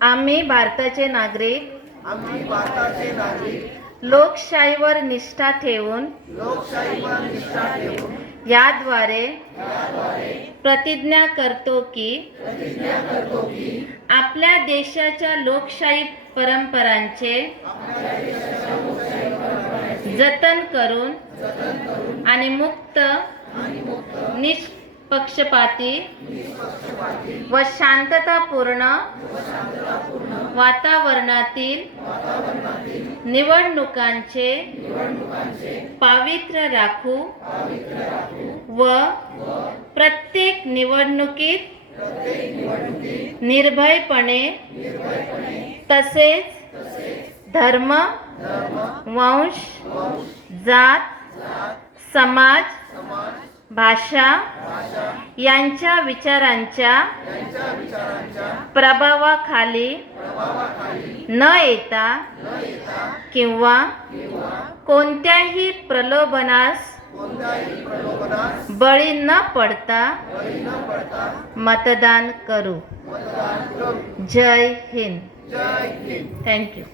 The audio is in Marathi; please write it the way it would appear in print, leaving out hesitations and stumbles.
आम्ही भारताचे नागरिक आम्ही भारताचे नागरिक लोकशाहीवर निष्ठा ठेवून लोकशाहीवर निष्ठा ठेवून याद्वारे प्रतिज्ञा करतो की आपल्या देशाच्या लोकशाही परंपरांचे जतन करून आणि मुक्त निष्पक्षपाती व शांततापूर्ण वातावरणातील निवडणुकांचे पावित्र्य राखू व प्रत्येक निवडणुकीत निर्भयपणे तसेच धर्म, वंश, जात, समाज, भाषा यांच्या विचारांच्या प्रभावाखाली न येता किंवा कोणत्याही प्रलोभनास बळी न पडता मतदान करू. जय हिंद. जय हिंद. थँक्यू.